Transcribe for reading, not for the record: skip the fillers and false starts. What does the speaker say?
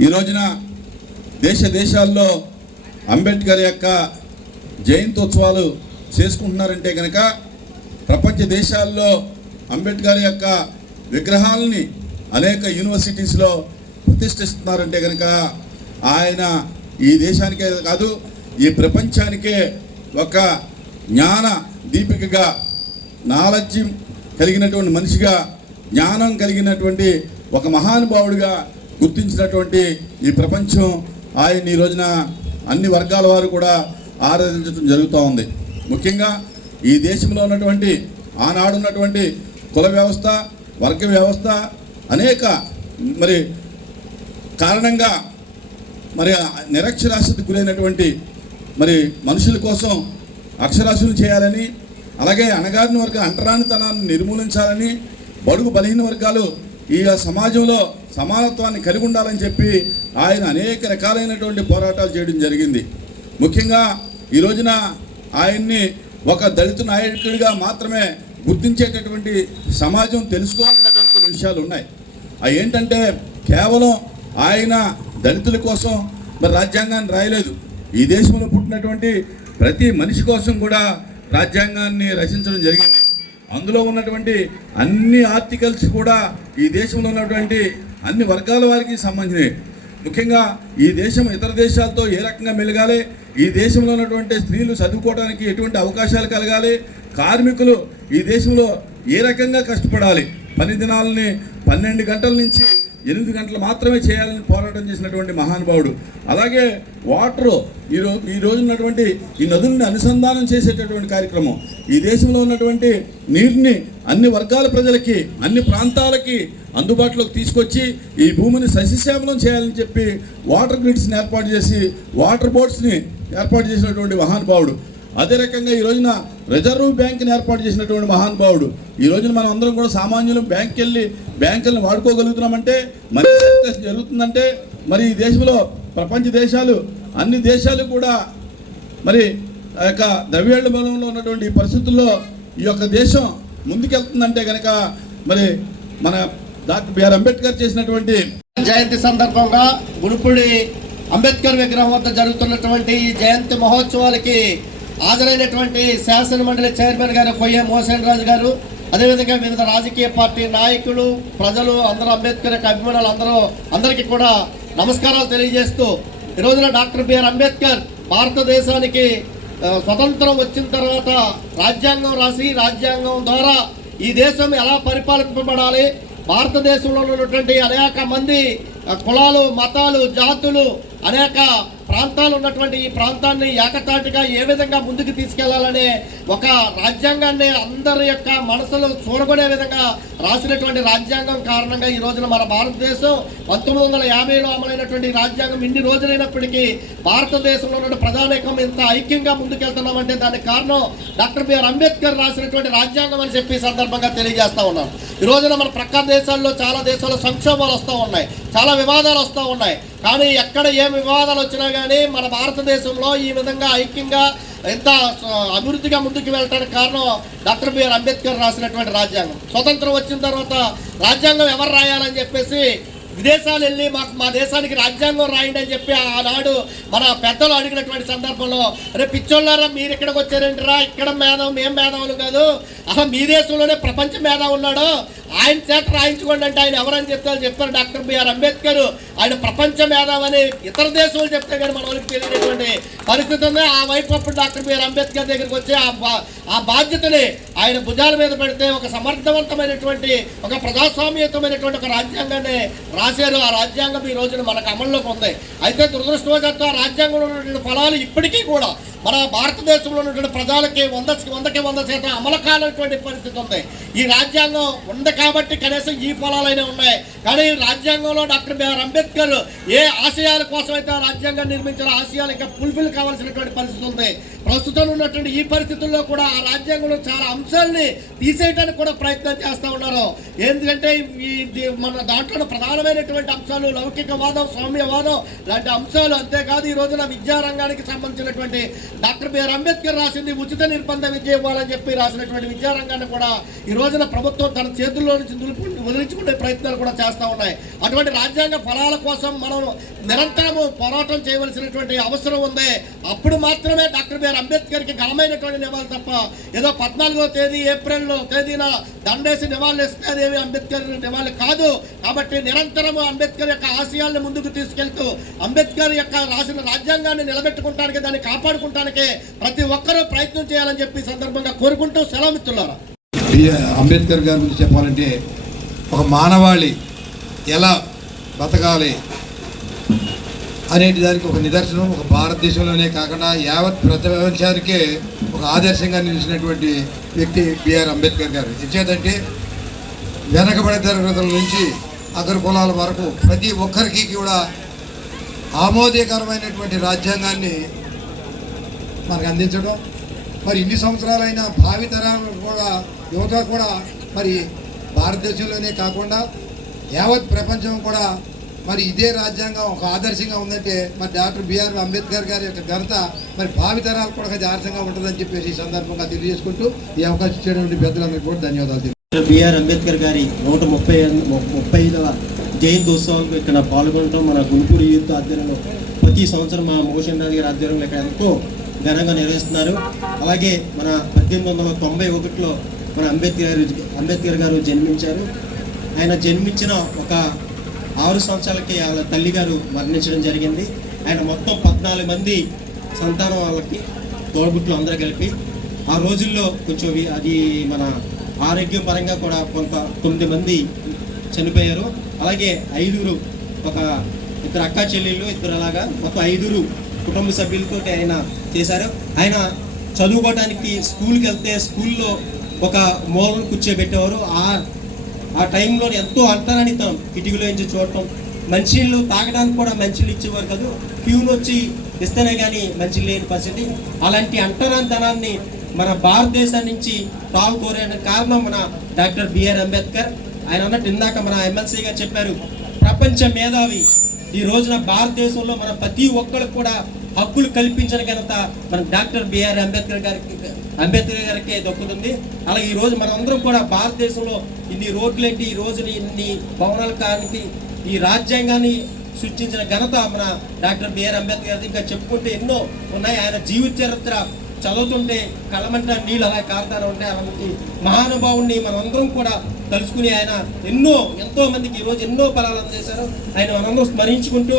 ఈ రోజున దేశాల్లో అంబేద్కర్ యొక్క జయంత్యోత్సవాలు చేసుకుంటున్నారంటే కనుక ప్రపంచ దేశాల్లో అంబేద్కర్ యొక్క విగ్రహాలని అనేక యూనివర్సిటీస్లో ప్రతిష్ఠిస్తున్నారంటే కనుక ఆయన ఈ దేశానికే కాదు ఈ ప్రపంచానికే ఒక జ్ఞాన దీపికగా, నాలెడ్జ్ కలిగినటువంటి మనిషిగా, జ్ఞానం కలిగినటువంటి ఒక మహానుభావుడిగా గుర్తించినటువంటి ఈ ప్రపంచం ఆయన ఈ రోజున అన్ని వర్గాల వారు కూడా ఆరాధించడం జరుగుతూ ఉంది. ముఖ్యంగా ఈ దేశంలో ఉన్నటువంటి ఆనాడు ఉన్నటువంటి కుల వ్యవస్థ, వర్గ వ్యవస్థ అనేక మరి కారణంగా మరి నిరక్షరాస్యతకు గురైనటువంటి మరి మనుషుల కోసం అక్షరాస్యులు చేయాలని, అలాగే అణగారిన వర్గ అంటరానితనాన్ని నిర్మూలించాలని, బడుగు బలహీన వర్గాలు ఈ సమాజంలో సమానత్వాన్ని కలిగి ఉండాలని చెప్పి ఆయన అనేక రకాలైనటువంటి పోరాటాలు చేయడం జరిగింది. ముఖ్యంగా ఈ రోజున ఆయన్ని ఒక దళిత నాయకుడిగా మాత్రమే గుర్తించేటటువంటి సమాజం తెలుసుకోవాలన్నటువంటి కొన్ని విషయాలు ఉన్నాయి. అవి ఏంటంటే కేవలం ఆయన దళితుల కోసం మరి రాజ్యాంగాన్ని రాయలేదు. ఈ దేశంలో పుట్టినటువంటి ప్రతి మనిషి కోసం కూడా రాజ్యాంగాన్ని రచించడం జరిగింది. అందులో ఉన్నటువంటి అన్ని ఆర్టికల్స్ కూడా ఈ దేశంలో ఉన్నటువంటి అన్ని వర్గాల వారికి సంబంధించినవి. ముఖ్యంగా ఈ దేశం ఇతర దేశాలతో ఏ రకంగా మెలగాలి, ఈ దేశంలో ఉన్నటువంటి స్త్రీలు చదువుకోవడానికి ఎటువంటి అవకాశాలు కలగాలి, కార్మికులు ఈ దేశంలో ఏ రకంగా కష్టపడాలి, పని దినాలని 12 గంటల నుంచి 8 గంటలు మాత్రమే చేయాలని పోరాటం చేసినటువంటి మహానుభావుడు. అలాగే వాటరు ఈ రోజు ఉన్నటువంటి ఈ నదుల్ని అనుసంధానం చేసేటటువంటి కార్యక్రమం, ఈ దేశంలో ఉన్నటువంటి నీటిని అన్ని వర్గాల ప్రజలకి, అన్ని ప్రాంతాలకి అందుబాటులోకి తీసుకొచ్చి ఈ భూమిని సస్యశ్యామలం చేయాలని చెప్పి వాటర్ గ్రిడ్స్ని ఏర్పాటు చేసి వాటర్ బోర్డ్స్ని ఏర్పాటు చేసినటువంటి మహానుభావుడు. అదే రకంగా ఈ రోజున రిజర్వ్ బ్యాంక్ని ఏర్పాటు చేసినటువంటి మహానుభావుడు. ఈ రోజున మనం అందరం కూడా సామాన్యులు బ్యాంక్కి వెళ్ళి బ్యాంకులను వాడుకోగలుగుతున్నామంటే, మరి జరుగుతుందంటే మరి ఈ దేశంలో ప్రపంచ దేశాలు అన్ని దేశాలు కూడా మరి ఆ యొక్క ద్రవ్యోల్బణ బలంలో ఉన్నటువంటి పరిస్థితుల్లో ఈ యొక్క దేశం ముందుకెళ్తుందంటే కనుక మరి మన డాక్టర్ బిఆర్ అంబేద్కర్ చేసినటువంటి జయంతి సందర్భంగా గుడిపూడి అంబేద్కర్ విగ్రహం వద్ద జరుగుతున్నటువంటి ఈ జయంతి మహోత్సవాలకి హాజరైనటువంటి శాసన మండలి చైర్మన్ గారు కొయ్య మోహన్ రాజు గారు, అదేవిధంగా వివిధ రాజకీయ పార్టీ నాయకులు, ప్రజలు అందరూ, అంబేద్కర్ యొక్క అభిమానులు అందరికీ కూడా నమస్కారాలు తెలియజేస్తూ, ఈ రోజున డాక్టర్ బిఆర్ అంబేద్కర్ భారతదేశానికి స్వతంత్రం వచ్చిన తర్వాత రాజ్యాంగం రాసి రాజ్యాంగం ద్వారా ఈ దేశం ఎలా పరిపాలింపబడాలి, భారతదేశంలో ఉన్నటువంటి అనేక మంది కులాలు, మతాలు, జాతులు, అనేక ప్రాంతాలు ఉన్నటువంటి ఈ ప్రాంతాన్ని ఏకతాటిగా ఏ విధంగా ముందుకు తీసుకెళ్లాలనే ఒక రాజ్యాంగాన్ని అందరి యొక్క మనసులో చూరగొనే విధంగా రాసినటువంటి రాజ్యాంగం కారణంగా ఈ రోజున మన భారతదేశం 1950లో అమలైనటువంటి రాజ్యాంగం ఇన్ని రోజులైనప్పటికీ భారతదేశంలో ఉన్న ప్రజానీకం ఇంత ఐక్యంగా ముందుకెళ్తున్నామంటే దానికి కారణం డాక్టర్ బిఆర్ అంబేద్కర్ రాసినటువంటి రాజ్యాంగం అని చెప్పి సందర్భంగా తెలియజేస్తా ఉన్నాం. ఈ రోజున మన ప్రక్క దేశాల్లో చాలా దేశాల్లో సంక్షోభాలు వస్తూ ఉన్నాయి, చాలా వివాదాలు వస్తూ ఉన్నాయి. కానీ ఎక్కడ ఏం వివాదాలు వచ్చినా కానీ మన భారతదేశంలో ఈ విధంగా ఐక్యంగా ఎంత అభివృద్ధిగా ముందుకు వెళ్ళడానికి కారణం డాక్టర్ బిఆర్ అంబేద్కర్ రాసినటువంటి రాజ్యాంగం. స్వతంత్రం వచ్చిన తర్వాత రాజ్యాంగం ఎవరు రాయాలని చెప్పేసి విదేశాలు వెళ్ళి మా దేశానికి రాజ్యాంగం రాయండి అని చెప్పి ఆనాడు మన పెద్దలు అడిగినటువంటి సందర్భంలో, అరే పిచ్చోళ్ళారా మీరు ఇక్కడికి వచ్చారేంటిరా, ఇక్కడ మేధావు, మేం మేధావులు కాదు, అసలు మీ దేశంలోనే ప్రపంచ మేధావు ఉన్నాడు, ఆయన చేత రాయించుకోండి అంటే ఆయన ఎవరని చెప్తారు చెప్పారు డాక్టర్ బిఆర్ అంబేద్కర్ ఆయన ప్రపంచ మేధావని ఇతర దేశాలు చెప్తే కానీ మన వాళ్ళకి తెలియనటువంటి పరిస్థితి ఉంది. ఆ వైపు అప్పుడు డాక్టర్ బిఆర్ అంబేద్కర్ దగ్గరికి వచ్చి ఆ బాధ్యతని ఆయన భుజాల మీద పెడితే ఒక సమర్థవంతమైనటువంటి ఒక ప్రజాస్వామ్యయుతమైనటువంటి ఒక రాజ్యాంగాన్ని రాశారు. ఆ రాజ్యాంగం ఈ రోజున మనకు అమల్లోకి ఉంది. అయితే దురదృష్టవశాత్తు ఆ రాజ్యాంగంలో ఉన్నటువంటి ఫలాలు ఇప్పటికీ కూడా మన భారతదేశంలో ఉన్నటువంటి ప్రజలకి 100% అమలు కానటువంటి పరిస్థితి ఉంది. ఈ రాజ్యాంగం ఉంది కాబట్టి కనీసం ఈ ఫలాలైనా ఉన్నాయి. కానీ ఈ రాజ్యాంగంలో డాక్టర్ బిఆర్ అంబేద్కర్ ఏ ఆశయాల కోసం అయితే ఆ రాజ్యాంగాన్ని నిర్మించిన ఆశయాలు ఇంకా ఫుల్ఫిల్ కావాల్సినటువంటి పరిస్థితి ఉంది. ప్రస్తుతం ఉన్నటువంటి ఈ పరిస్థితుల్లో కూడా ఆ రాజ్యాంగంలో చాలా అంశాలని తీసేయడానికి కూడా ప్రయత్నం చేస్తూ ఉన్నారు. ఎందుకంటే మన దాంట్లో ప్రధానమైనటువంటి అంశాలు లౌకికవాదం, సౌమ్యవాదం లాంటి అంశాలు. అంతేకాదు ఈ రోజున విద్యారంగానికి సంబంధించినటువంటి డాక్టర్ బిఆర్ అంబేద్కర్ రాసింది ఉచిత నిర్బంధ విద్య ఇవ్వాలని చెప్పి రాసినటువంటి విద్యారంగాన్ని కూడా ఈ రోజున ప్రభుత్వం తన చేతుల్లో నుంచి వదిలించుకునే ప్రయత్నాలు కూడా చేస్తూ ఉన్నాయి. అటువంటి రాజ్యాంగ ఫలాల కోసం మనం నిరంతరము పోరాటం చేయవలసినటువంటి అవసరం ఉంది. అప్పుడు మాత్రమే డాక్టర్ బిఆర్ అంబేద్కర్కి ఘనమైనటువంటి నివాళులు తప్ప ఏదో 14వ తేదీ ఏప్రిల్ తేదీన దండేసి నివాళులు ఇస్తే అదేమి అంబేద్కర్ నివాళి కాదు. కాబట్టి నిరంతరము అంబేద్కర్ యొక్క ఆశయాలను ముందుకు తీసుకెళ్తూ అంబేద్కర్ యొక్క రాసిన రాజ్యాంగాన్ని నిలబెట్టుకుంటానికి, దాన్ని కాపాడుకుంటానికి ప్రతి ఒక్కరూ ప్రయత్నం చేయాలని చెప్పి సందర్భంగా కోరుకుంటూ సెలవుమిత్రులారా. అంబేద్కర్ గారి గురించి చెప్పాలంటే ఒక మానవాళి ఎలా బతకాలి అనేటి దానికి ఒక నిదర్శనం. ఒక భారతదేశంలోనే కాకుండా యావత్ ప్రపంచానికే ఒక ఆదర్శంగా నిలిచినటువంటి వ్యక్తి బిఆర్ అంబేద్కర్ గారు. ఎంచేతంటే వెనకబడే తరగతుల నుంచి అగ్ర కులాల వరకు ప్రతి ఒక్కరికి కూడా ఆమోదకరమైనటువంటి రాజ్యాంగాన్ని మనకు అందించడం, మరి ఇన్ని సంవత్సరాలైన భావితరాలు కూడా యువత కూడా మరి భారతదేశంలోనే కాకుండా యావత్ ప్రపంచం కూడా మరి ఇదే రాజ్యాంగం ఒక ఆదర్శంగా ఉందంటే మరి డాక్టర్ బిఆర్ అంబేద్కర్ గారి యొక్క ఘనత మరి భావితరాలు కూడా ఆదర్శంగా ఉంటుందని చెప్పేసి ఈ సందర్భంగా తెలియజేసుకుంటూ ఈ అవకాశం ఇచ్చేటువంటి పెద్దలందరికీ కూడా ధన్యవాదాలు. బిఆర్ అంబేద్కర్ గారి 135వ జయంతి ఉత్సవాలకు ఇక్కడ పాల్గొనడం మన గుంటూరు యూత్ ఆధ్వర్యంలో ప్రతి సంవత్సరం మా మోషన్ రాజు గారి ఆధ్వర్యంలో ఇక్కడ ఎంతో ఘనంగా నిర్వహిస్తున్నారు. అలాగే మన 1891లో మన అంబేద్కర్ గారు జన్మించారు. ఆయన జన్మించిన ఒక 6 సంవత్సరాలకి వాళ్ళ తల్లి గారు మరణించడం జరిగింది. ఆయన మొత్తం 14 మంది సంతానం వాళ్ళకి తోడబుట్లు అందరూ కలిపి ఆ రోజుల్లో కొంచెం అది మన ఆరోగ్యం పరంగా కూడా కొంత 9 మంది చనిపోయారు. అలాగే 5 ఒక 2 అక్కా చెల్లెళ్ళు 2 అలాగా మొత్తం 5 కుటుంబ సభ్యులతో ఆయన చేశారు. ఆయన చదువుకోవడానికి స్కూల్కి వెళ్తే స్కూల్లో ఒక మూలను కూర్చోబెట్టేవారు. ఆ టైంలో ఎంతో అంటరానితనం, కిటికీలో నుంచి చూడటం, మంచినీళ్ళు తాగడానికి కూడా మంచినీళ్ళు ఇచ్చేవారు కాదు, క్యూలు వచ్చి ఇస్తేనే కానీ మంచినీళ్ళు లేని పరిస్థితి. అలాంటి అంటరానితనాన్ని మన భారతదేశం నుంచి తాగుకోరేయడానికి కారణం మన డాక్టర్ బిఆర్ అంబేద్కర్. ఆయన అన్నట్టు ఇందాక మన ఎమ్మెల్సీ గారు చెప్పారు, ప్రపంచ మేధావి. ఈ రోజున భారతదేశంలో మన ప్రతి ఒక్కరికి కూడా హక్కులు కల్పించిన ఘనత మన డాక్టర్ బిఆర్ అంబేద్కర్ గారికి దక్కుతుంది. అలాగే ఈ రోజు మనందరం కూడా భారతదేశంలో ఇన్ని రోడ్లేంటి, ఈ రోజుని ఇన్ని భవనాల కానికి ఈ రాజ్యాంగాన్ని సృష్టించిన ఘనత మన డాక్టర్ బిఆర్ అంబేద్కర్ గారి. ఇంకా చెప్పుకుంటే ఎన్నో ఉన్నాయి. ఆయన జీవిత చరిత్ర చదువుతుంటే కళ్ళమంట నీళ్ళు అలా కారుతానే ఉంటాయి. అలాంటి మహానుభావుడిని మనందరం కూడా తలుచుకుని ఆయన ఎంతో మందికి ఈరోజు ఎన్నో ఫలాలు అందజేశారు. ఆయన మనందరం స్మరించుకుంటూ